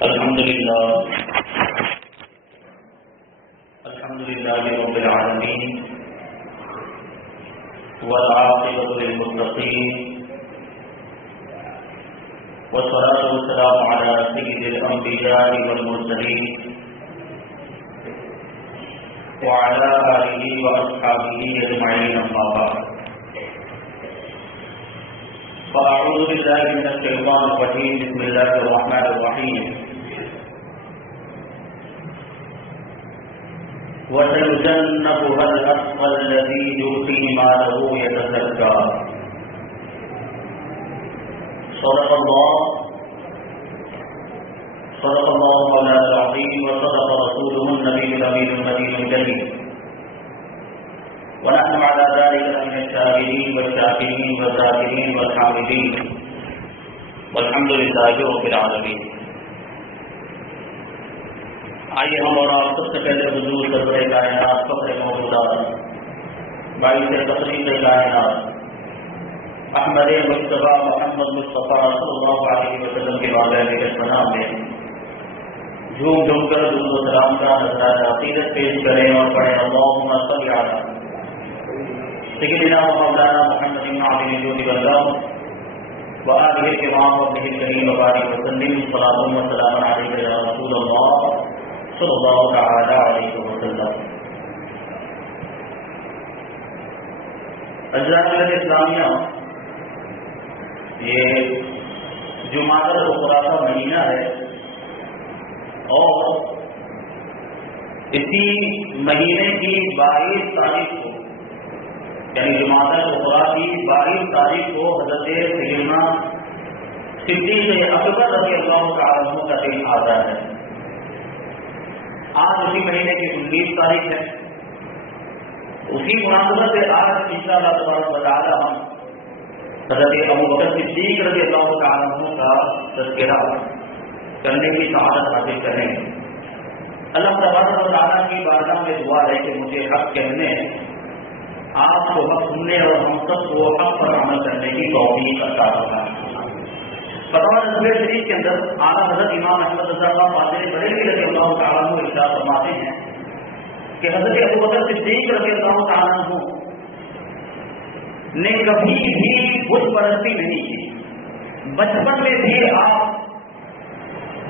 الحمد لله رب العالمين والعاقبة للمتقين والصلاة والسلام على سيد الأنبياء والمرسلين وعلى آله وأصحابه أجمعين أما بعد فأعوذ بالله من الشيطان الرجيم بسم الله الرحمن الرحيم وسيجنبها الأتقى الذي يؤتي ماله يتزكى صدق الله مولانا العظيم وصدق رسوله النبي الأمين المدين الجليل ونحن على ذلك من الشاهدين والشاكرين والذاكرين والحامدين والحمد لله رب العالمين. آئیے ہم اور آپ سب سے پہلے حضور سرور کائنات فخر موجودات باعث تقریب کائنات احمد مصطفیٰ محمد مصطفیٰ صلی اللہ علیہ وسلم کے والد کے سلام میں جھوم جھوم کر درود و سلام کا نذرانہ عقیدت پیش کریں اور پڑھیں اللہم صل علی سیدنا مولانا محمد بن عبد الوجود والله وآلہ الکرام وصحبہ الکریم وبارک وسلم صلاۃ و سلام علیک یا رسول اللہ صلی اللہ تعالی علیہ وسلم. اجزاء اسلامیہ، یہ جمادی الاخری کا مہینہ ہے اور اسی مہینے کی 22 تاریخ کو یعنی جمادی الاخری کی 22 تاریخ کو حضرت سیدنا صدیق اکبر رضی اللہ تعالی عنہ کا دن آتا ہے. آج اسی مہینے کی 19 تاریخ ہے. اسی مناسبت سے آج انشاءاللہ تبارک و تعالی ہم حضرت ابوبکر صدیق رضی اللہ تعالی عنہ کا تذکرہ کرنے کی سعادت حاصل کریں. اللہ تبارک و تعالی کی بارگاہ میں دعا ہے کہ مجھے حق کہنے، آپ کو حق سننے اور ہم سب کو حق پر عمل کرنے کی توفیق عطا فرمائے. فتاوی رسول شریف کے اندر اعلیٰ حضرت امام احمد رضا اللہ فاضل بریلوی رضی اللہ تعالیٰ عنہ ارشاد فرماتے ہیں کہ حضرت ابوبکر صدیق رضی اللہ تعالیٰ عنہ نے کبھی بھی بت پرستی نہیں کی. بچپن میں بھی آپ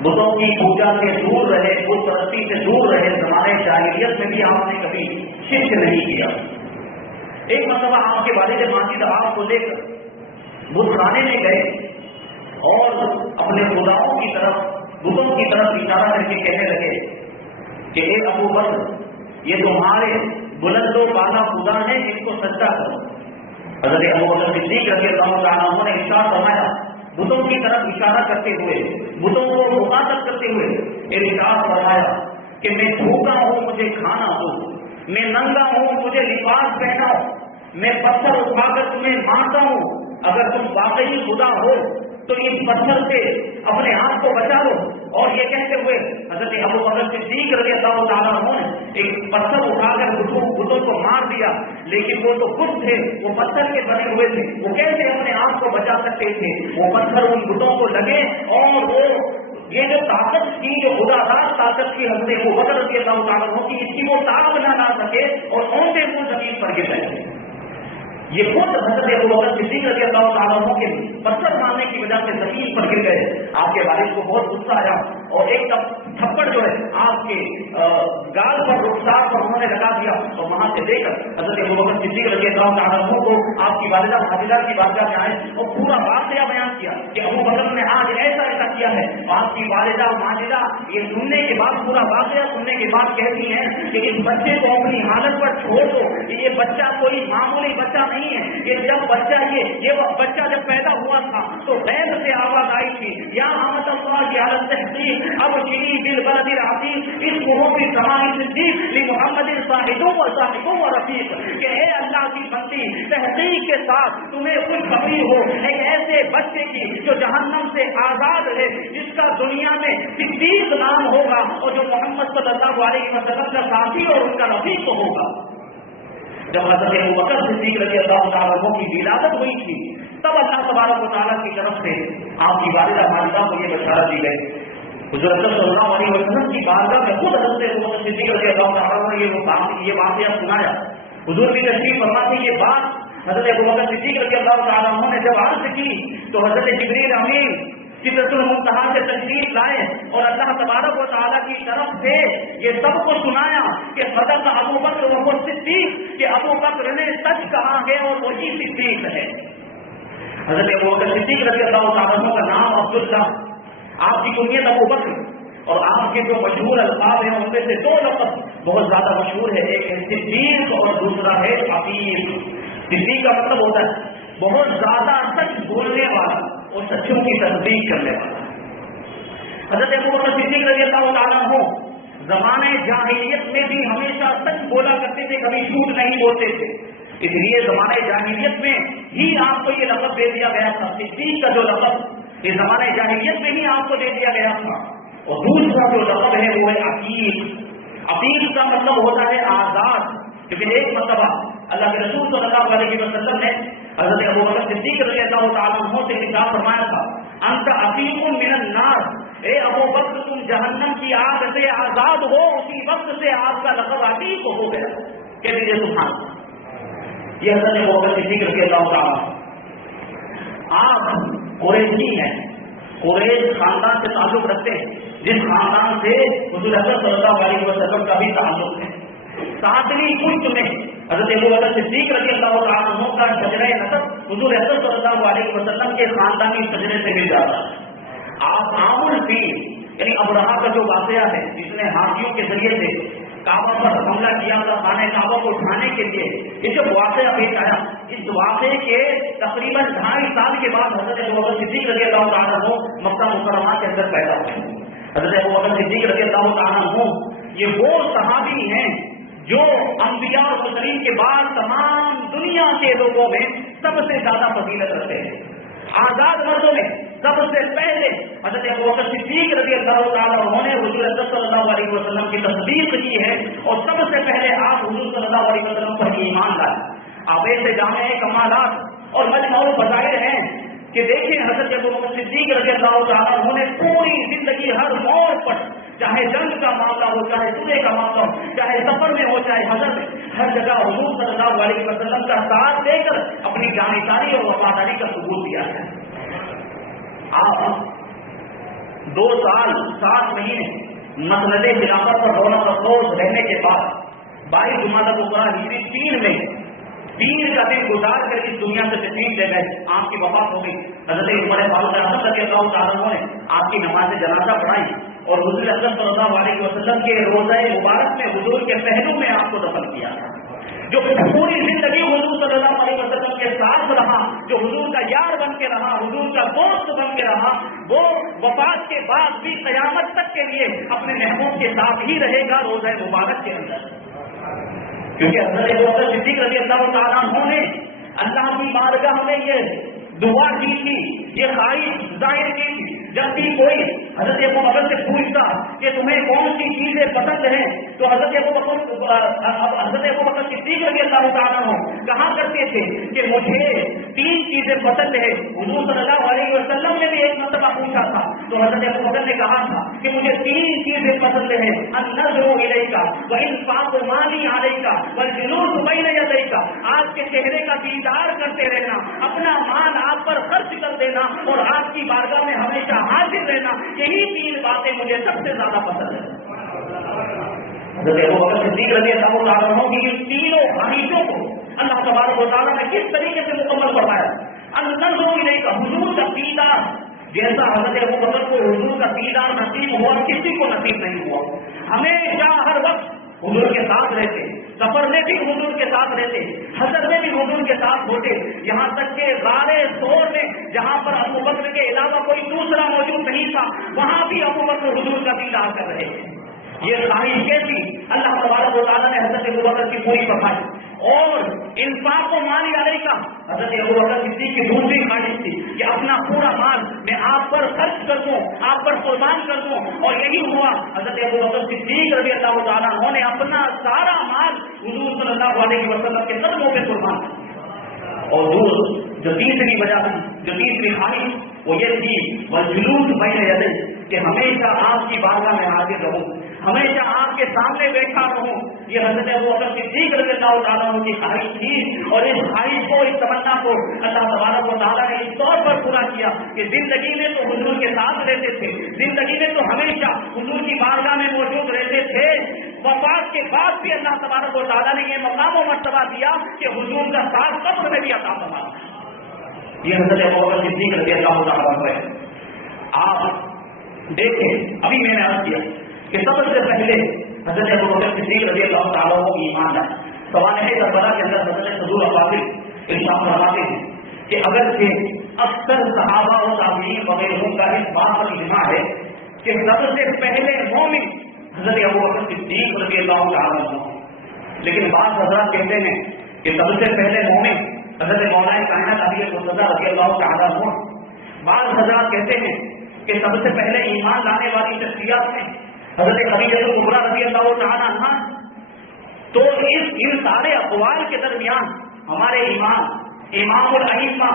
بتوں کی پوجا سے دور رہے، بت پرستی سے دور رہے. زمانے جاہلیت میں بھی آپ نے کبھی شرک نہیں کیا. ایک مرتبہ آپ کے والد ماجد آپ کو لے کر بت خانے میں گئے اور اپنے خداؤں کی طرف، بتوں کی طرف اشارہ کر کے کہنے لگے کہ اے ابو بکر، یہ تمہارے بلند و بالا خدا ہیں، ان کو سجدہ کرو. حضرت ابوبکر صدیق رضی اللہ تعالیٰ عنہ نے ارشاد فرمایا، بتوں کی طرف اشارہ کرتے ہوئے، بتوں کو مخاطب کرتے ہوئے ارشاد فرمایا کہ میں بھوکا ہوں، مجھے کھانا دو. میں ننگا ہوں، مجھے لباس پہناؤ. میں پتھر اٹھا کر تمہیں مارتا ہوں. اگر تم واقعی خدا ہو تو اس پتھر سے اپنے آپ کو بچا لو. اور یہ کہتے ہوئے حضرت ابوبکر صدیق رضی اللہ تعالیٰ عنہ نے ایک پتھر اٹھا کر بتوں کو مار دیا. لیکن وہ تو بت تھے، وہ پتھر کے بنے ہوئے تھے، وہ کیسے اپنے آپ کو بچا سکتے تھے؟ وہ پتھر ان بتوں کو لگے اور وہ یہ جو طاقت تھی، جو خدا دار طاقت تھی حضرت ابوبکر رضی اللہ تعالیٰ عنہ کی، اس کی وہ تاب نہ لا سکے اور اونٹے منہ زمین پر گر گئے. یہ خود حضرت ابوبکر صدیق رضی اللہ تعالیٰ عنہ کے پتھر مارنے کی وجہ سے زمین پر گر گئے. آپ کے والد کو بہت غصہ آیا اور ایک تھپڑ جو ہے آپ کے گال پر، رخسار پر انہوں نے لگا دیا اور وہاں سے لے کر حضرت ابوبکر صدیق رضی اللہ تعالیٰ عنہ کو آپ کی والدہ ماجدہ کی بارگاہ میں آئے اور پورا واقعہ بیان کیا کہ ابوبکر نے آج ایسا ایسا کیا ہے. آپ کی والدہ ماجدہ یہ سننے کے بعد، پورا واقعہ سننے کے بعد کہتی ہیں کہ اس بچے کو اپنی حالت پر چھوڑ دو. یہ بچہ کوئی معمولی بچہ نہیں ہے. یہ جب بچہ یہ بچہ جب پیدا ہوا تھا تو غیب سے آواز آئی تھی، یا احمد اللہ کی حالت تحقیق اب شری بالبلد العظیم اس محبی سماعی صدیق لمحمد صاحبوں و صاحبوں و رفیق کہ اے اللہ کی بندی، تحقیق کے ساتھ تمہیں خوشخبری ہو ایک ایسے بچے کی جو جہنم سے آزاد ہے، جس کا دنیا میں صدیق نام ہوگا اور جو محمد صلی اللہ علیہ وسلم کا ساتھی اور ان کا رفیق ہوگا. جب حضرت ابوبکر صدیق رضی اللہ تعالیٰ عنہ کی ولادت ہوئی تھی تب اللہ تبارک و تعالیٰ کی طرف سے آپ کی والدہ ماجدہ کو یہ بشارت دی گئی حضور اکرم صلی اللہ علیہ وسلم کی بارگاہ میں خود حضرت ابوبکر صدیق رضی اللہ تعالیٰ نے یہ واقعہ سنایا. حضور کی تشریف فرما تھی یہ بات حضرت ابوبکر صدیق رضی اللہ تعالیٰ عنہ نے جب عرض کی تو حضرت جبریل امین سدرۃ المنتہا سے تشریف لائے اور اللہ تبارک و تعالیٰ کی طرف سے یہ سب کو سنایا کہ صدق ابوبکر وہ صدیق کہ ابوبکر نے سچ کہا ہے اور وہی صدیق ہے. حضرت ابوبکر صدیق رضی اللہ تعالیٰ عنہ کا نام عبداللہ، آپ کی کنیت ابوبکر اور آپ کے جو مشہور الفاظ ہیں ان میں سے دو لفظ بہت زیادہ مشہور ہے، ایک ہے صدیق اور دوسرا ہے عفیف. صدیق کا مطلب ہوتا ہے بہت زیادہ سچ بولنے والا اور سچوں کی تصدیق کرنے والا. حضرت ابوبکر صدیق رضی اللہ تعالیٰ عنہ زمانے جاہلیت میں بھی ہمیشہ سچ بولا کرتے تھے، کبھی جھوٹ نہیں بولتے تھے. اس لیے زمانے جاہلیت میں ہی آپ کو یہ لقب دے دیا گیا تھا. صدیق کا جو لقب یہ زمانے جاہلیت میں ہی آپ کو دے دیا گیا تھا. اور دوسرا جو لقب ہے وہ ہے عقیق. عقیق کا مطلب ہوتا ہے آزاد، کیونکہ ایک مرتبہ اللہ کے رسول صلی اللہ علیہ وسلم نے حضرت ابوبکر صدیق رضی اللہ تعالیٰ عنہ سے خطاب فرمایا تھا، انت عقیق من النار، اے ابوبکر تم جہنم کی آگ سے آزاد ہو. اسی وقت سے آپ کا لقب عقیق ہو گیا. کہہ دیجیے سبحان اللہ. یہ حضرت ابوبکر صدیق رضی اللہ تعالیٰ آپ قریشی ہیں، قریش خاندان سے تعلق رکھتے ہیں جس خاندان سے حضور اکرم صلی اللہ علیہ وسلم کا بھی تعلق ہے. 7ویں پشت میں حضرت ابوبکر صدیق رضی اللہ تعالیٰ عنہ کا شجرہ نسب حضور اکرم صلی اللہ علیہ وسلم کے خاندانی شجرے سے مل جاتا ہے. آپ عام الفیل یعنی ابرہا کا جو واقعہ ہے جس نے ہاتھیوں کے ذریعے سے کعبہ پر حملہ کیا تھا، خانہ کعبہ کو اٹھانے کے لیے، یہ جو واقعہ پیش آیا، اس واقعے کے تقریباً 2.5 سال کے بعد حضرت ابوبکر صدیق رضی اللہ تعالیٰ عنہ مکہ مکرمہ کے اندر پیدا ہوئے. حضرت ابوبکر صدیق رضی اللہ تعالیٰ عنہ یہ وہ صحابی ہیں جو انبیاء اور مرسلین کے بعد تمام دنیا کے لوگوں میں سب سے زیادہ فضیلت رکھتے ہیں. آزاد مردوں میں سب سے پہلے حضرت ابوبکر صدیق رضی اللہ تعالیٰ عنہ نے حضور صلی اللہ علیہ وسلم کی تصدیق کی ہے اور سب سے پہلے آپ حضور صلی اللہ علیہ وسلم پر ایمان لائے. آپ ایسے جامع کمالات اور مجموع الفضائل ہیں کہ دیکھیں حضرت ابوبکر صدیق رضی اللہ تعالیٰ عنہ نے پوری زندگی ہر موڑ پر، چاہے جنگ کا معاملہ ہو، چاہے صلح کا معاملہ ہو، چاہے سفر میں ہو، چاہے حضر میں، ہر جگہ حضور صلی اللہ علیہ وسلم کا ساتھ دے کر اپنی جانکاری اور وفاداری کا ثبوت دیا ہے. آپ 2 سال 7 مہینے مسند خلافت پر دولت افروز رہنے کے بعد 22 جمادی الاولیٰ ہجری 3 میں پیر کا دن گزار کر اس دنیا سے تشریف لے گئے. آپ کی وفات ہو گئی. حضرت عمر فاروق اعظم رضی اللہ تعالیٰ عنہ نے آپ کی نماز جنازہ پڑھائی اور حضور اکرم صلی اللہ علیہ وسلم کے روضہ مبارک میں حضور کے پہلو میں آپ کو دفن کیا. جو پوری زندگی حضور صلی اللہ علیہ وسلم کے ساتھ رہا، جو حضور کا یار بن کے رہا، حضور کا دوست بن کے رہا، وہ وفات کے بعد بھی قیامت تک کے لیے اپنے محبوب کے ساتھ ہی رہے گا روضہ مبارک کے اندر. کیونکہ حضرت ابوبکر صدیق رضی اللہ تعالیٰ عنہ نے اللہ کی بارگاہ میں یہ دعا کی تھی، یہ خواہش ظاہر کی تھی. جب بھی کوئی حضرت ابوبکر سے پوچھتا کہ تمہیں کون سی چیزیں پسند ہیں تو حضرت ابوبکر صدیق رضی اللہ تعالیٰ عنہ کہا کرتے تھے کہ مجھے 3 چیزیں پسند ہیں. حضور صلی اللہ علیہ وسلم نے بھی ایک مرتبہ پوچھا تھا تو حضرت ابوبکر نے کہا تھا کہ مجھے 3 چیزیں پسند ہیں، النظر الیک وانفاق مالی علیک والجلوس بین یدیک. آپ کے چہرے کا دیدار کرتے رہنا، اپنا مال آپ پر خرچ کر دینا اور آپ کی بارگاہ میں ہمیشہ حاضر رہنا، یہی 3 باتیں مجھے سب سے زیادہ پسند ہیں. حضرت ابوبکر صدیق رضی اللہ تعالیٰ عنہ کی ان 3 خواہشوں کو اللہ تبارک و تعالیٰ نے کس طریقے سے مکمل فرمایا. النظر الیک، حضور کا دیدار. جیسا حضرت ابوبکر کو حضور کا دیدار نصیب ہوا کسی کو نصیب نہیں ہوا. ہمیشہ ہر وقت حضور کے ساتھ رہتے، سفر میں بھی حضور کے ساتھ رہتے، حضر میں بھی حضور کے ساتھ ہوتے، یہاں تک کہ غار ثور میں جہاں پر ابوبکر کے علاوہ کوئی دوسرا موجود نہیں تھا وہاں بھی ابوبکر حضور کا دیدار کر رہے تھے. یہ خواہش کیسی اللہ تبارک و تعالیٰ نے حضرت ابوبکر کی پوری فرمائی. اور انفاق و مال علیہ کا حضرت ابوبکر صدیق کی دوسری خواہش تھی کہ اپنا پورا مال میں آپ پر خرچ کر دوں، آپ پر قربان کر دوں. اور یہی ہوا. حضرت ابوبکر صدیق رضی اللہ تعالیٰ عنہ نے اپنا سارا مال حضور صلی اللہ علیہ وسلم کے قدموں پہ قربان کیا. اور جو تیسری وجہ تھی، جو تیسری خواہش وہ یہ تھی وجلوس بین یدیہ، کہ ہمیشہ آپ کی بارگاہ میں حاضر رہوں، ہمیشہ آپ کے سامنے بیٹھا رہوں۔ یہ حضرت ابوبکر صدیق رضی اللہ تعالیٰ عنہ کی خواہش تھی، اور اس خواہش کو، اس تمنا کو اللہ تبارک و تعالیٰ نے اس طور پر پورا کیا کہ زندگی میں تو حضور کے ساتھ رہتے تھے، زندگی میں تو ہمیشہ حضور کی بارگاہ میں موجود رہتے تھے، وفات کے بعد بھی اللہ تبارک و تعالیٰ نے یہ مقام و مرتبہ دیا کہ حضور کا ساتھ قبر میں بھی عطا فرمایا۔ یہ حضرت ابوبکر صدیق رضی اللہ تعالیٰ عنہ ہے۔ آپ دیکھیں، ابھی میں نے عرض کیا کہ سب سے پہلے حضرت ابوبکر صدیق رضی اللہ تعالیٰ عنہ کی ایمان ہے۔ سوانح کربلا کے اندر حضرت حضور افاضل ارشاد فرماتے ہیں کہ اگرچہ اکثر صحابہ و تابعین وغیرہ کا اس بات پر اجماع ہے کہ سب سے پہلے مومن حضرت ابوبکر صدیق رضی اللہ تعالیٰ عنہ، لیکن بعض حضرات کہتے ہیں کہ سب سے پہلے مومن حضرت مولانا کائنات علی مرتضیٰ رضی اللہ تعالیٰ عنہ، بعض حضرات کہتے ہیں کہ سب سے پہلے ایمان لانے والی شخصیات میں حضرت خدیجہ کبریٰ رضی اللہ تعالیٰ عنہ۔ تو ان سارے اقوال کے درمیان ہمارے امام الائمہ،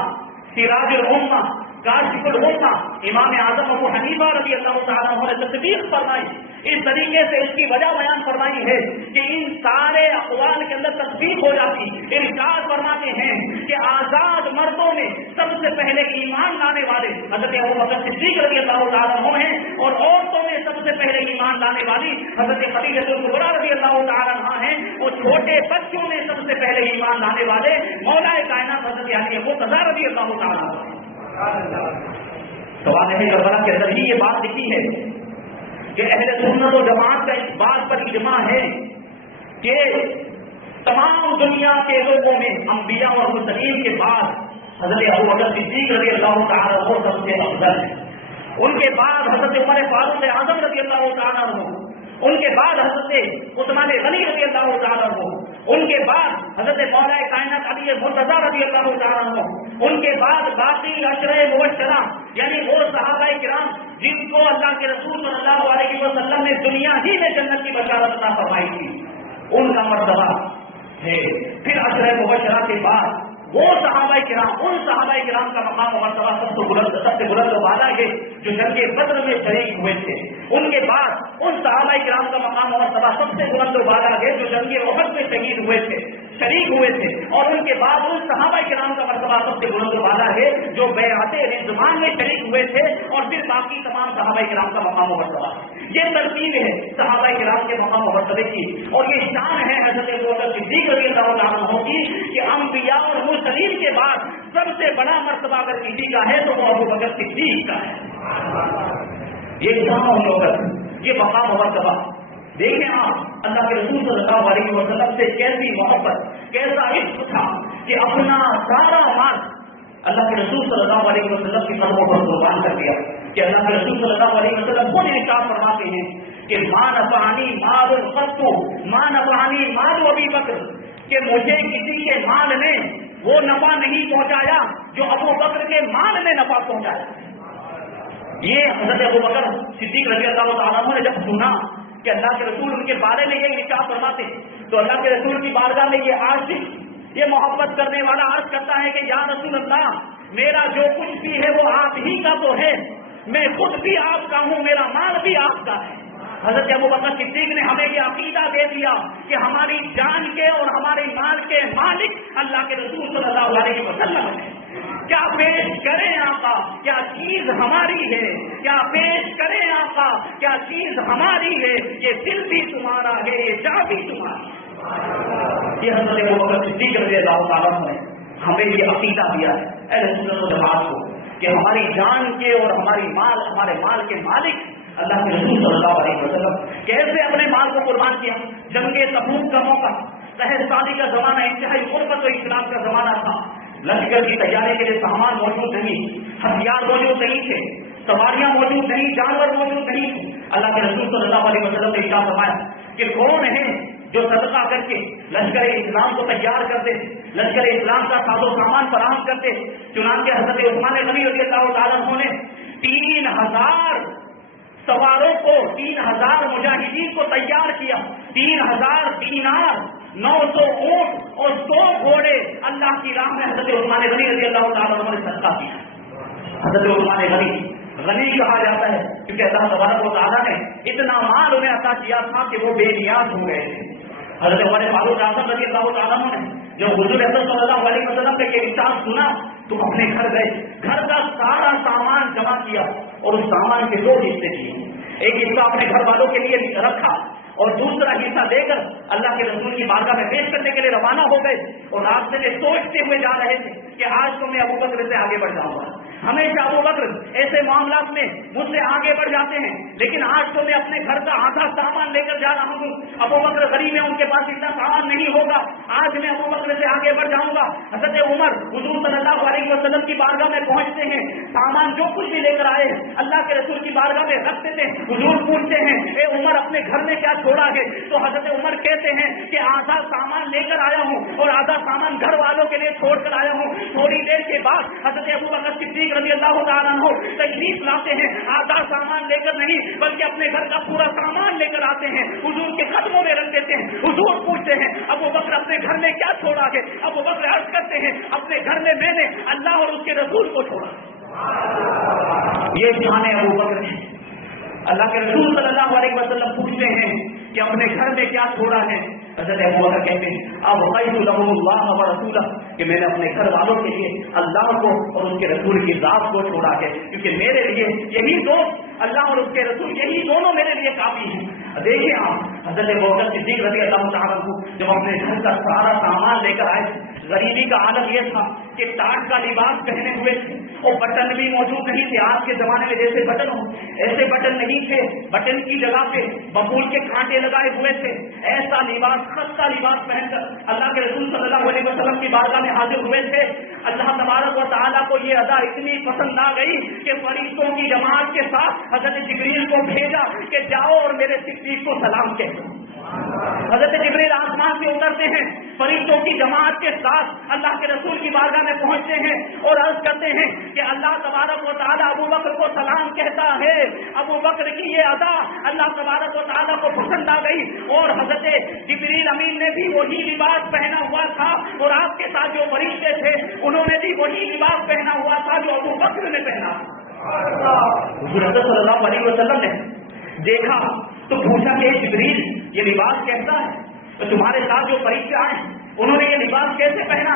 سراج الامہ، کاشف الامہ، امام اعظم ابو حنیفہ رضی اللہ تعالیٰ عنہ نے تصدیق فرمائی، اس طریقے سے اس کی وجہ بیان فرمائی ہے کہ ان سارے اقوال کے اندر تصدیق ہو جاتی۔ ارشاد فرماتے ہیں کہ آزاد مردوں میں سب سے پہلے ایمان لانے والے حضرت ابوبکر صدیق رضی اللہ تعالیٰ عنہ ہیں، اور عورتوں میں سب سے پہلے ایمان لانے والی حضرت خدیجہ کبریٰ رضی اللہ تعالیٰ عنہ ہیں، اور چھوٹے بچوں میں سب سے پہلے ایمان لانے والے مولا کائنات حضرت علی مرتضیٰ رضی اللہ تعالیٰ عنہ ہیں۔ سوانح کربلا کے اندر ہی یہ بات لکھی ہے کہ اہل سنت و جماعت کا اس بات پر اجماع ہے کہ تمام دنیا کے لوگوں میں انبیاء اور مرسلین کے بعد حضرت ابوبکر صدیق رضی اللہ تعالیٰ عنہ سب سے افضل ہے، ان کے بعد حضرت عمر فاروق اعظم رضی اللہ تعالیٰ عنہ، ان کے بعد حضرت عثمان غنی رضی اللہ تعالیٰ عنہ، ان کے بعد حضرت مولا کائنات علی مرتضیٰ رضی اللہ تعالیٰ عنہ، ان کے بعد باقی عشرہ مبشرہ یعنی وہ صحابہ کرام جن کو اللہ کے رسول صلی اللہ علیہ وسلم نے دنیا ہی میں جنت کی بشارت عطا فرمائی تھی، ان کا مرتبہ ہے۔ پھر عشرہ مبشرہ کے بعد وہ صحابہ کرام، ان صحابہ کرام کا مقام و مرتبہ سب سے بلند و بالا ہے جو جنگ بدر میں شریک ہوئے تھے۔ ان کے بعد ان صحابہ کرام کا مقام و مرتبہ سب سے بلند و بالا ہے جو جنگ احد میں شہید ہوئے تھے، شریک ہوئے تھے۔ اور ان کے بعد ان صحابہ کرام کا مرتبہ سب سے بلند و بالا ہے جو بیعت رضوان میں شریک ہوئے تھے، اور پھر باقی تمام صحابہ کرام کا مقام و مرتبہ۔ یہ ترتیب ہے صحابہ کرام کے مقام و مرتبے کی، اور یہ شان ہے حضرت ابوبکر صدیق رضی اللہ تعالیٰ عنہ کی کہ انبیاء اور مرسلین کے بعد سب سے بڑا مرتبہ اگر کسی کا ہے تو وہ ابوبکر صدیق کا ہے۔ یہ شان و شوکت، یہ مقام و مرتبہ دیکھیں آپ اللہ کے رسول صلی اللہ علیہ وسلم سے کیسی محبت، کیسا عشق تھا کہ اپنا سارا مال اللہ کے رسول صلی اللہ علیہ وسلم کی قدموں پر قربان کر دیا، کہ اللہ کے رسول صلی اللہ علیہ وسلم خود ارشاد فرماتے ہیں کہ ما نفعنی مال قط ما نفعنی مال ابی بکر، کہ مجھے کسی کے مال نے وہ نفع نہیں پہنچایا جو ابو بکر کے مال نے نفع پہنچایا۔ یہ حضرت ابوبکر صدیق رضی اللہ تعالیٰ عنہ نے جب سنا کہ اللہ کے رسول ان کے بارے میں یہ ارشاد فرماتے تو اللہ کے رسول کی بارگاہ میں یہ عاشق، یہ محبت کرنے والا عرض کرتا ہے کہ یا رسول اللہ، میرا جو کچھ بھی ہے وہ آپ ہی کا تو ہے، میں خود بھی آپ کا ہوں، میرا مال بھی آپ کا ہے۔ حضرت ابوبکر صدیق نے ہمیں یہ عقیدہ دے دیا کہ ہماری جان کے اور ہمارے مال کے مالک اللہ کے رسول صلی اللہ علیہ وسلم ہیں۔ کیا پیش کریں آقا، کیا چیز ہماری ہے، کیا پیش کریں آقا، کیا چیز ہماری ہے، یہ دل بھی تمہارا ہے، یہ جان بھی تمہاری ہے۔ یہ حضرت ابوبکر صدیق رضی اللہ تعالیٰ عنہ نے ہمیں یہ عقیدہ دیا ہے اہل سنت و جماعت کو کہ ہماری جان کے اور ہمارے مال کے مالک اللہ کے رسول صلی اللہ علیہ وسلم۔ کیسے اپنے مال کو قربان کیا؟ جنگ تبوک کا موقع، قحط سالی کا زمانہ، انتہائی غربت و اختلاف کا زمانہ تھا، لشکر کی تیاری کے لیے سامان موجود نہیں، ہتھیار موجود نہیں تھے، سواریاں موجود نہیں، جانور موجود نہیں تھے۔ اللہ کے رسول صلی اللہ علیہ وسلم نے ارشاد فرمایا کہ کون ہے جو صدقہ کر کے لشکر اسلام کو تیار کرتے، لشکر اسلام کا ساز و سامان فراہم کرتے۔ چنانچہ حضرت عثمان غنی رضی اللہ تعالیٰ عنہ نے 3000 سواروں کو، 3000 مجاہدین کو تیار کیا، 3000 دینار، 900 اونٹ اور 100 گھوڑے اللہ کی راہ میں حضرت عثمان غنی رضی اللہ تعالیٰ عنہ نے صدقہ کیا۔ حضرت عثمان غنی کہا جاتا ہے کیونکہ اللہ تبارک و تعالیٰ نے اتنا مال انہیں عطا کیا تھا کہ وہ بے نیاز ہو گئے تھے. حضرت عمر فاروق اعظم رضی اللہ تعالیٰ عنہ نے جب حضور اکرم صلی اللہ علیہ وسلم کا یہ ارشاد سنا تو اپنے گھر گئے, گھر کا سارا سامان جمع کیا اور اس سامان کے 2 حصے کیے. ایک حصہ اپنے گھر والوں کے لیے رکھا اور دوسرا حصہ دے کر اللہ کے رسول کی بارگاہ میں پیش کرنے کے لیے روانہ ہو گئے. اور راستے میں سوچتے ہوئے جا رہے تھے کہ آج تو میں ابو بکر سے آگے بڑھ جاؤں گا. ہمیشہ ابو بکر ایسے معاملات میں مجھ سے آگے بڑھ جاتے ہیں, لیکن آج تو میں اپنے گھر کا آدھا سامان لے کر جا رہا ہوں. ابو بکر غریب ہے, ان کے پاس اتنا سامان نہیں ہوگا, آج میں ابو بکر سے آگے بڑھ جاؤں گا. حضرت عمر حضور صلی اللہ علیہ وسلم کی بارگاہ میں پہنچتے ہیں, سامان جو کچھ بھی لے کر آئے اللہ کے رسول کی بارگاہ میں رکھتے تھے. حضور پوچھتے ہیں اے عمر اپنے گھر میں کیا چھوڑا ہے؟ تو حضرت عمر کہتے ہیں کہ آدھا سامان لے کر آیا ہوں اور آدھا سامان گھر والوں کے لیے چھوڑ کر آیا ہوں. تھوڑی دیر کے بعد حضرت ابو بکر صدیق رضی اللہ تعالیٰ عنہ تشریف لاتے ہیں, آدھا سامان لے کر نہیں بلکہ اپنے گھر کا پورا سامان لے کر آتے ہیں, حضور کے قدموں میں رکھ دیتے ہیں. حضور پوچھتے ہیں ابو بکر اپنے گھر میں کیا چھوڑا ہے؟ ابو بکر عرض کرتے ہیں اپنے گھر میں میں نے اللہ اور اس کے رسول کو چھوڑا. یہ شان ابو بکر ہے. اللہ کے رسول صلی اللہ علیہ وسلم پوچھتے ہیں کہ اپنے گھر میں کیا چھوڑا ہے؟ حضرت ابو بکر کہتے ہیں اب قیت لہ اللہ و رسولہ, کہ میں نے اپنے گھر والوں کے لیے اللہ کو اور اس کے رسول کی ذات کو چھوڑا ہے, کیونکہ میرے لیے یہی دو, اللہ اور اس کے رسول, یہی دونوں میرے لیے کافی ہیں. دیکھیں آپ حضرت ابو بکر صدیق رضی اللہ تعالیٰ عنہ جب اپنے گھر کا سارا سامان لے کر آئے, غریبی کا عالم یہ تھا کہ ٹاٹ کا لباس پہنے ہوئے تھے اور بٹن بھی موجود نہیں تھے. آج کے زمانے میں جیسے بٹن ہو ایسے بٹن نہیں تھے, بٹن کی جگہ پہ ببول کے کانٹے لگائے ہوئے تھے. ایسا لباس, خستہ لباس پہن کر اللہ کے رسول صلی اللہ علیہ وسلم کی بارگاہ میں حاضر ہوئے تھے. اللہ تبارک و تعالیٰ کو یہ ادا اتنی پسند آ گئی کہ فرشتوں کی جماعت کے ساتھ حضرت جبریل کو بھیجا کہ جاؤ اور میرے صدیق کو سلام کہو. حضرت جبریل آسمان سے اترتے ہیں, فرشتوں کی جماعت کے ساتھ اللہ کے رسول کی بارگاہ میں پہنچتے ہیں اور عرض کرتے ہیں کہ اللہ تبارک و تعالیٰ ابو بکر کو سلام کہتا ہے. ابو بکر کی یہ ادا اللہ تبارک و تعالیٰ کو پسند آ گئی اور حضرت جبریل امین نے بھی وہی لباس پہنا ہوا تھا اور آپ کے ساتھ جو فرشتے تھے انہوں نے بھی وہی لباس پہنا ہوا تھا جو ابو بکر نے پہنا. حضور صلی اللہ علیہ وسلم نے دیکھا تو پوچھا کہ جبریل یہ لباس کیسا ہے؟ تو تمہارے ساتھ جو فرشتے آئے انہوں نے یہ لباس کیسے پہنا؟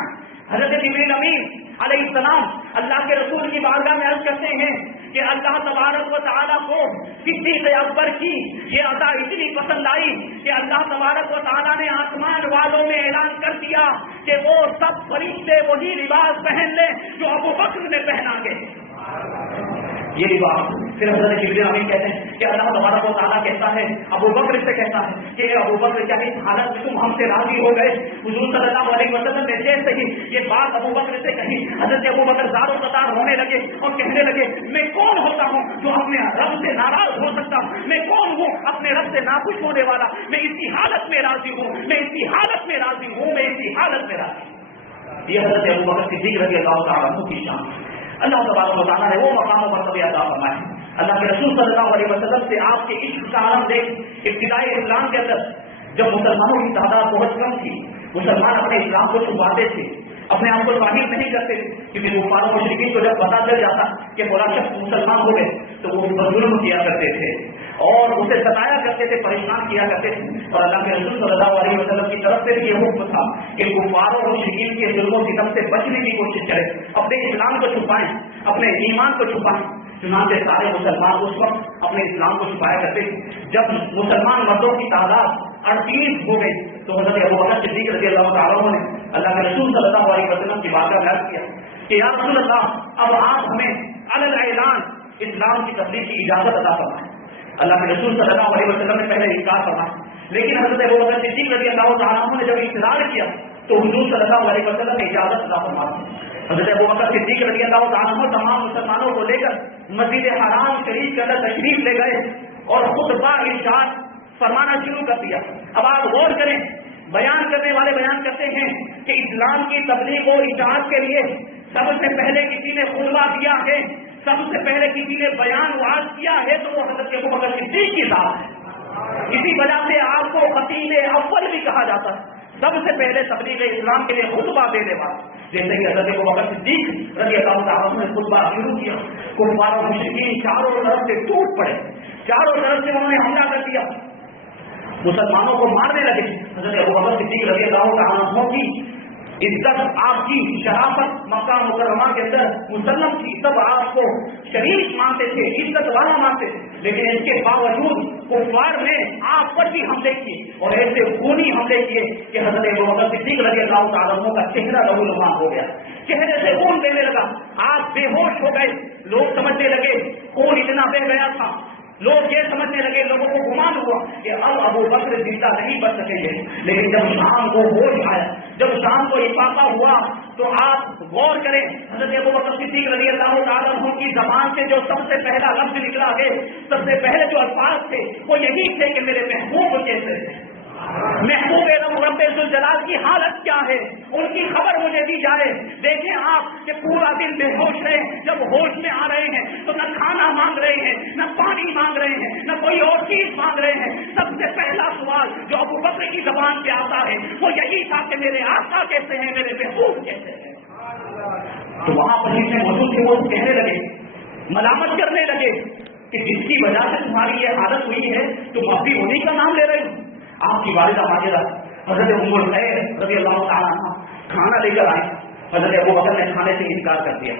حضرت جبریل امین علیہ السلام اللہ کے رسول کی بارگاہ میں عرض کرتے ہیں کہ اللہ تبارک و تعالیٰ کو صدیق اکبر کی یہ ادا اتنی پسند آئی کہ اللہ تبارک و تعالیٰ نے آسمان والوں میں اعلان کر دیا کہ وہ سب فرشتے وہی لباس پہن لیں جو ابو بکر نے پہنا کے یہ لباس. پھر حضرت جبریل امین کہتے ہیں کہ اللہ تبارک و تعالیٰ کہتا ہے ابو بکر سے کہتا ہے کہ ابو بکر کیا اس حالت میں تم ہم سے راضی ہو گئے؟ حضور صلی اللہ علیہ وسلم نے جیسے ہی یہ بات ابو بکر سے کہی, حضرت ابو بکر زار و قطار ہونے لگے اور کہنے لگے میں کون ہوتا ہوں جو اپنے رب سے ناراض ہو سکتا ہوں؟ میں کون ہوں اپنے رب سے ناخوش ہونے والا؟ میں اسی حالت میں راضی ہوں, میں اسی حالت میں راضی ہوں, میں اسی حالت میں راضی ہوں. یہ حضرت ابو بکر صدیق رضی اللہ تعالیٰ عنہ کی شان. اللہ تبارک و تعالیٰ نے وہ مقام و مرتبہ عطا فرمائے. اللہ کے رسول صلی اللہ علیہ وسلم سے آپ کے عشق کا عالم دیکھ ابتدائی اسلام کے اندر جب مسلمانوں کی تعداد بہت کم تھی, مسلمان اپنے اسلام کو چھپاتے تھے, اپنے آپ کو ظاہر نہیں کرتے تھے, کیونکہ کفار و مشرکین کو جب پتہ چل جاتا کہ فلاں شخص مسلمان ہو گئے تو وہ ظلم کیا کرتے تھے اور اسے ستایا کرتے تھے, پریشان کیا کرتے تھے. اور اللہ کے رسول صلی اللہ علیہ وسلم کی طرف سے بھی یہ حکم تھا کہ کفار و مشرکین کے ظلم و ستم سے بچنے کی کوشش کریں, اپنے اسلام کو چھپائیں, اپنے ایمان کو چھپائیں. چنانچہ سارے مسلمان اس وقت اپنے اسلام کو چھپایا کرتے تھے. جب مسلمان مردوں کی تعداد 38 ہو گئی تو حضرت ابو بکر صدیق رضی اللہ تعالیٰ عنہ نے اللہ کے رسول صلی اللہ علیہ وسلم کی بارگاہ میں عرض کیا کہ یا رسول اللہ, اب آپ ہمیں علی الاعلان اسلام کی تبلیغ کی اجازت عطا فرمائیں. اللہ کے رسول صلی اللہ علیہ وسلم نے پہلے انکار فرمایا, لیکن حضرت ابو بکر صدیق رضی اللہ تعالیٰ عنہ نے جب اصرار کیا تو حضور صلی اللہ علیہ وسلم نے اجازت عطا فرمائی. حضرت ابو بکر صدیق رضی اللہ تعالیٰ عنہ تمام مسلمانوں کو لے کر مسجد حرام شریف کے اندر تشریف لے گئے اور خطبہ ارشاد فرمانا شروع کر دیا. اب آپ غور کریں, بیان کرنے والے بیان کرتے ہیں کہ اسلام کی تبلیغ و اشاعت کے لیے سب سے پہلے کسی نے خطبہ دیا ہے, سب سے پہلے کسی نے بیان واز کیا ہے تو وہ حضرت ابو بکر صدیق کی ذات ہے. اسی وجہ سے آپ کو خطیب اول بھی کہا جاتا ہے, سب سے پہلے تبلیغ اسلام کے لیے خطبہ دینے والا. جیسے کہ حضرت ابوبکر صدیق رضی اللہ تعالیٰ عنہ نے خطبہ شروع کیا، کفار و مشرکین چاروں طرف سے ٹوٹ پڑے، چاروں طرف سے انہوں نے حملہ کر دیا، مسلمانوں کو مارنے لگے۔ حضرت ابوبکر صدیق رضی اللہ تعالیٰ عنہ کی عزت، آپ کی شرافت مکہ مکرمہ کے اندر مسلم تھی، سب آپ کو شریف مانتے تھے، عزت والا مانتے تھے، لیکن اس کے باوجود کفار نے آپ پر بھی حملے کیے اور ایسے خونی حملے کیے کہ حضرت ابوبکر صدیق رضی اللہ تعالیٰ عنہ کا چہرہ لہولہان ہو گیا، چہرے سے خون بہنے لگا، آپ بے ہوش ہو گئے، لوگ سمجھنے لگے خون اتنا بہ گیا تھا، لوگ یہ سمجھنے لگے، لوگوں کو گمان ہوا کہ اب ابو بکر زندہ نہیں بچ سکیں گے، لیکن جب شام کو ہوش آیا، جب شام کو افاقہ ہوا تو آپ غور کریں، حضرت ابوبکر صدیق رضی اللہ تعالیٰ عنہ کی زبان سے جو سب سے پہلا لفظ نکلا ہے، سب سے پہلے جو الفاظ تھے وہ یہی تھے کہ میرے محبوب کیسے ہیں، محبوب رب ذوالجلال کی حالت کیا ہے، ان کی خبر مجھے دی جائے۔ دیکھیں آپ کہ پورا دن بے ہوش رہے، جب ہوش میں آ رہے ہیں تو نہ کھانا مانگ رہے ہیں، نہ پانی مانگ رہے ہیں، نہ کوئی اور چیز مانگ رہے ہیں، سب سے پہلا سوال جو ابو بکر کی زبان پہ آتا ہے وہ یہی تھا کہ میرے آقا کیسے ہیں، میرے محبوب کیسے ہیں۔ تو وہاں پر جتنے موجود تھے وہ کہنے لگے، ملامت کرنے لگے کہ جس کی وجہ سے تمہاری یہ حالت ہوئی ہے تم اب بھی انہیں کا نام لے رہے ہو۔ آپ کی والدہ ماجدہ حضرت ام الخیر رضی اللہ تعالیٰ عنہ کھانا لے کر آئے، حضرت ابوبکر نے کھانے سے انکار کر دیا،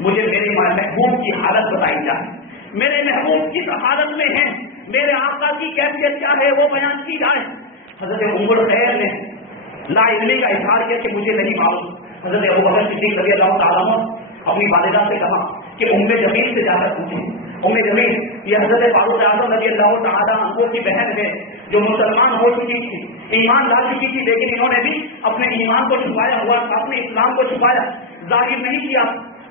مجھے میرے محبوب کی حالت بتائی جائے، میرے محبوب کس حالت میں ہیں، میرے آقا کی کیفیت کیا ہے وہ بیان کی جائے۔ حضرت ام الخیر نے لا علمی کا اظہار کیا کہ مجھے نہیں معلوم۔ حضرت ابوبکر صدیق رضی اللہ تعالیٰ عنہ اپنی والدہ سے کہا کہ ام جمیل سے جا کر پوچھیں، ام جمیل یہ حضرت فاروق اعظم رضی اللہ تعالیٰ عنہ کی بہن ہے جو مسلمان ہو چکی تھی، ایمان لا چکی تھی، لیکن انہوں نے بھی اپنے ایمان کو چھپایا ہوا تھا، اپنے اسلام کو چھپایا، ظاہر نہیں کیا۔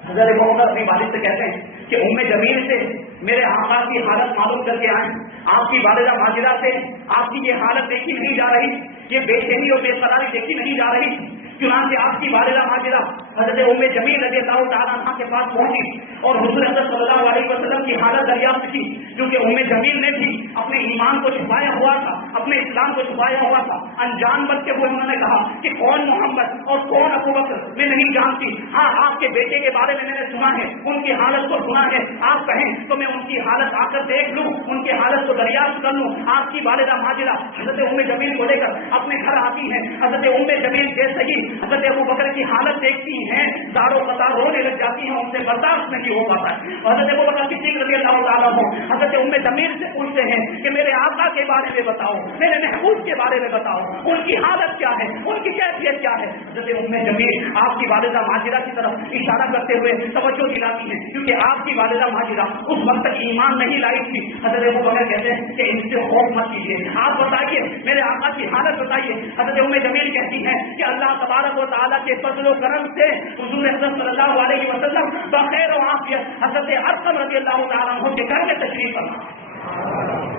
حضرت ابوبکر اپنی والد سے کہتے ہیں کہ ام جمیل سے میرے آقا کی حالت معلوم کر کے آئیں، آپ کی والدہ ماجدہ سے آپ کی یہ حالت دیکھی نہیں جا رہی، یہ بے چینی اور بے قراری دیکھی نہیں جا رہی، چنانچہ آپ کی والدہ ماجدہ حضرت ام جمیل رضی اللہ تعالیٰ عنہ کے پاس پہنچی اور حضور حضرت صلی اللہ علیہ وسلم کی حالت دریافت کی، کیونکہ ام جمیل نے بھی اپنے ایمان کو چھپایا ہوا تھا، اپنے اسلام کو چھپایا ہوا تھا، انجان بن کے وہ انہوں نے کہا کہ کون محمد اور کون ابو بکر میں نہیں جانتی، ہاں آپ کے بیٹے کے بارے میں نے سنا ہے، ان کی حالت کو سنا ہے، آپ کہیں تو میں ان کی حالت آ کر دیکھ لوں، ان کی حالت کو دریافت کر لوں۔ آپ کی والدہ ماجدہ حضرت ام جمیل کو لے کر اپنے گھر آتی ہیں، حضرت ام جمیل جیسے ہی حضرت ابو بکر کی حالت دیکھتی ہیں زارو قطار رونے لگ جاتی ہیں، ان سے برداشت نہیں ہو پاتا ہے۔ حضرت ابو بکر صدیق رضی اللہ تعالیٰ عنہ حضرت ام جمیل سے پوچھتے ہیں کہ میرے آقا کے بارے میں بتاؤ، میرے محبوب کے بارے میں بتاؤ، ان کی حالت کیا ہے، ان کی کیفیت کیا ہے۔ حضرت ام جمیل آپ کی والدہ ماجدہ کی طرف اشارہ کرتے ہوئے توجہ دلاتی ہیں، کیونکہ آپ کی والدہ ماجدہ اس وقت تک ایمان نہیں لائی تھی۔ حضرت ابو بکر کہتے ہیں کہ ان سے خوف مت کیجیے، آپ بتائیے میرے آقا کی حالت بتائیے۔ حضرت ام جمیل کہتی ہیں کہ اللہ تبارک و تعالیٰ کے فضل و کرم سے حضور حضرت صلی اللہ علیہ وسلم بخیر و عافیت حضرت ارقم رضی اللہ تعالیٰ عنہ کے گھر میں تشریف فرما۔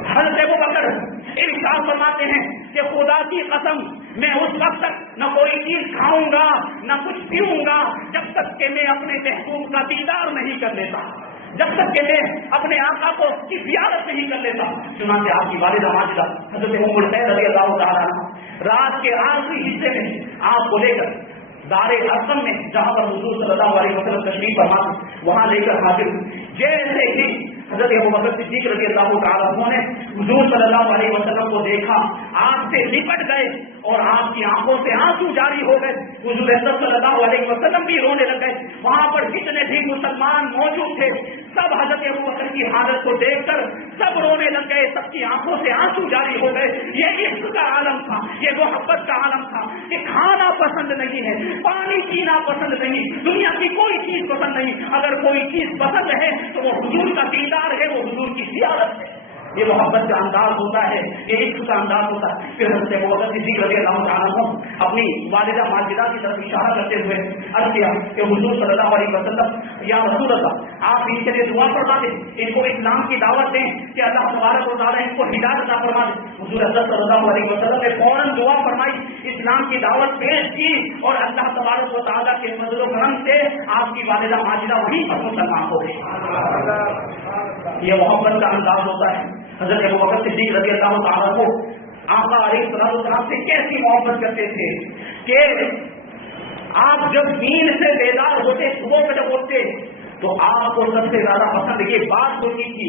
حضرت ابو بکر ارشاد فرماتے ہیں کہ خدا کی قسم میں اس وقت تک نہ کوئی چیز کھاؤں گا نہ کچھ پیوں گا جب تک کہ میں اپنے محبوب کا دیدار نہیں کر لیتا، جب تک کہ میں اپنے آقا کو کی زیارت نہیں کر لیتا۔ چنانچہ آپ کی والدہ ماجدہ حضرت ام الخیر رضی اللہ تعالیٰ عنہ رات کے آخری حصے میں آپ کو لے کر دار ارقم میں جہاں پر حضور صلی اللہ علیہ وسلم تشریف فرما وہاں لے کر حاضر ہوئے۔ جیسے ہی حضرت ابوبکر صدیق رضی اللہ تعالیٰ عنہ نے حضور صلی اللہ علیہ وسلم کو دیکھا، آپ سے لپٹ گئے اور آپ کی آنکھوں سے آنسو جاری ہو گئے۔ حضور صلی اللہ علیہ وسلم بھی رونے لگ گئے۔ وہاں پر جتنے بھی مسلمان موجود تھے سب حضرت ابوبکر کی حالت کو دیکھ کر سب رونے لگ گئے، سب کی آنکھوں سے آنسو جاری ہو گئے۔ یہ عشق کا عالم تھا، یہ محبت کا عالم تھا کہ کھانا پسند نہیں ہے، پانی پینا پسند نہیں، دنیا کی کوئی چیز پسند نہیں، اگر کوئی چیز پسند ہے تو وہ حضور کا دیدار ہے، وہ حضور کی زیارت ہے۔ یہ محبت کا انداز ہوتا ہے، یہ عشق کا انداز ہوتا ہے۔ پھر حضرت ابوبکر صدیق رضی اللہ تعالیٰ عنہ اپنی والدہ ماجدہ کی طرف اشارہ کرتے ہوئے عرض کیا کہ حضور صلی اللہ علیہ وسلم یا رسول اللہ آپ ان کے لیے دعا فرما دیں، ان کو اسلام کی دعوت دیں کہ اللہ تبارک و تعالیٰ ان کو ہدایت عطا فرما دیں۔ حضور حضرت صلی اللہ علیہ وسلم نے فوراً دعا فرمائی، اسلام کی دعوت پیش کی اور اللہ تبارک و تعالیٰ کے فضل و کرم سے آپ کی والدہ ماجدہ وہیں پر مسلمان ہو گئی۔ یہ محبت کا انداز ہوتا ہے۔ حضرت ابوبکر صدیق رضی اللہ تعالیٰ کو آقا علیہ السلام سے کیسی محبت کرتے تھے کہ آپ جب نیند سے بیدار ہوتے صبح میں جب اٹھتے تو آپ کو سب سے زیادہ پسند یہ بات ہوتی تھی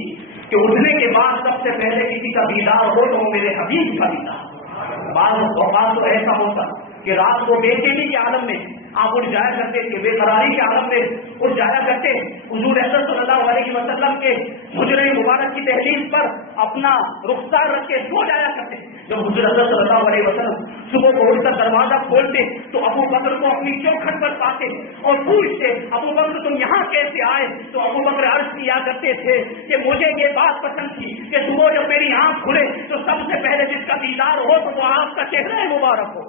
کہ اٹھنے کے بعد سب سے پہلے کسی کا دیدار ہو تو وہ میرے حبیب کا دیدار۔ بعض اوقات تو ایسا ہوتا کہ رات کو بے چینی کے عالم میں آپ اٹھ جایا کرتے کہ بے قراری کے عالم میں اٹھ جایا کرتے، حضور اکرم صلی اللہ علیہ وسلم کے حجرہ مبارک کی دہلیز پر اپنا رخسار رکھ کے سو جایا کرتے۔ جب حضور اکرم صلی اللہ علیہ وسلم صبح کو اٹھ کر دروازہ کھولتے تو ابو بکر کو اپنی چوکھٹ پر پاتے اور پوچھتے ابو بکر تم یہاں کیسے آئے؟ تو ابو بکر عرض کیا کرتے تھے کہ مجھے یہ بات پسند تھی کہ صبح جب میری آنکھ کھلے تو سب سے پہلے جس کا دیدار ہو تو وہ آپ کا چہرہ مبارک ہو۔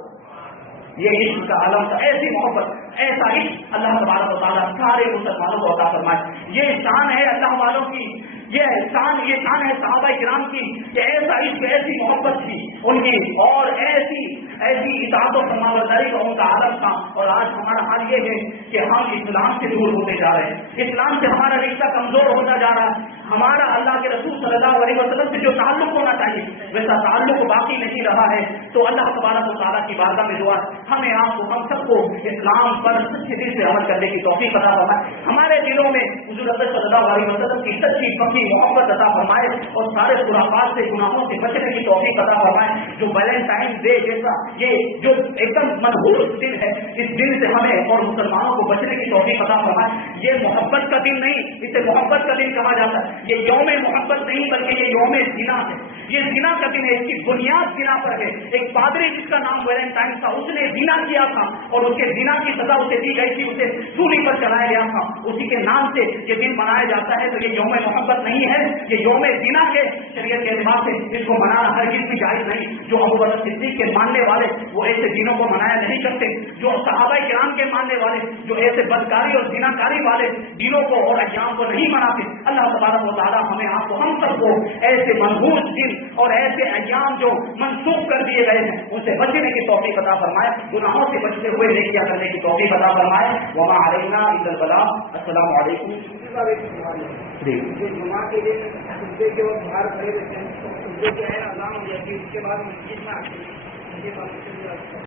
یہ عشق کا عالم تھا، ایسی محبت، ایسا عشق اللہ تبارک و تعالیٰ سارے مسلمانوں کو عطا فرمائے۔ یہ شان ہے اللہ والوں کی، یہ شان ہے صحابہ کرام کی کہ ایسا عشق، ایسی محبت تھی ان کی، اور ایسی اطاعت و فرمانبرداری کا ان کا عالم تھا۔ اور آج ہمارا حال یہ ہے کہ ہم اسلام سے دور ہوتے جا رہے ہیں، اسلام سے ہمارا رشتہ کمزور ہوتا جا رہا ہے، ہمارا اللہ کے رسول صلی اللہ علیہ وسلم سے جو تعلق ہونا چاہیے ویسا تعلق باقی نہیں رہا ہے۔ تو اللہ تبارک و تعالیٰ کی بارگاہ میں دعا ہمیں آپ کو، ہم سب کو اسلام پر سچے دل سے عمل کرنے کی توفیق عطا فرمائے، ہمارے دلوں میں حضور اکرم صلی اللہ علیہ وسلم کی سچی پکی محبت عطا فرمائے، اور سارے خرافات سے، گناہوں سے بچنے کی توفیق عطا فرمائے۔ جو ویلنٹائن ڈے جیسا یہ جو ایک دم منحوس دن ہے، اس دن سے ہمیں اور مسلمانوں کو بچنے کی توفیق عطا فرمائے۔ یہ محبت کا دن نہیں، اسے محبت کا دن کہا جاتا ہے، یہ یوم محبت نہیں بلکہ یہ یوم زنا ہے، یہ زنا کا دن ہے، اس کی بنیاد زنا پر ہے۔ ایک پادری جس کا نام ویلنٹائن تھا، اس نے زنا کیا تھا اور اس کے زنا کی سزا اسے دی گئی تھی، اسے سولی پر چلایا گیا تھا، اسی کے نام سے یہ دن منایا جاتا ہے۔ تو یہ یوم محبت نہیں ہے، یہ یوم زنا ہے۔ شریعت کے اعتبار سے اس کو منانا ہرگز بھی جائز نہیں۔ جو ابو بکر صدیق کے ماننے والے وہ ایسے دنوں کو منایا نہیں کرتے، جو صحابہ کرام کے ماننے والے جو ایسے بدکاری اور زناکاری والے دنوں کو اور ایام کو نہیں مناتے۔ اللہ تبارک و تعالیٰ ہمیں آپ کو، ہم سب کو ایسے منحوس دن اور ایسے ایام جو منسوخ کر دیے گئے ہیں ان سے بچنے کی توفیق عطا فرمائے، گناہوں سے بچتے ہوئے نیکیاں کرنے کی توفیق عطا فرمائے۔ وما علینا الا البلاغ۔ السلام علیکم۔ جو جمعہ کے دن خطبے کے وقت باہر کھڑے رہتے ہیں، خطبے کے اذان ہو جاتی ہے، اس کے بعد مسجد میں آتے ہیں،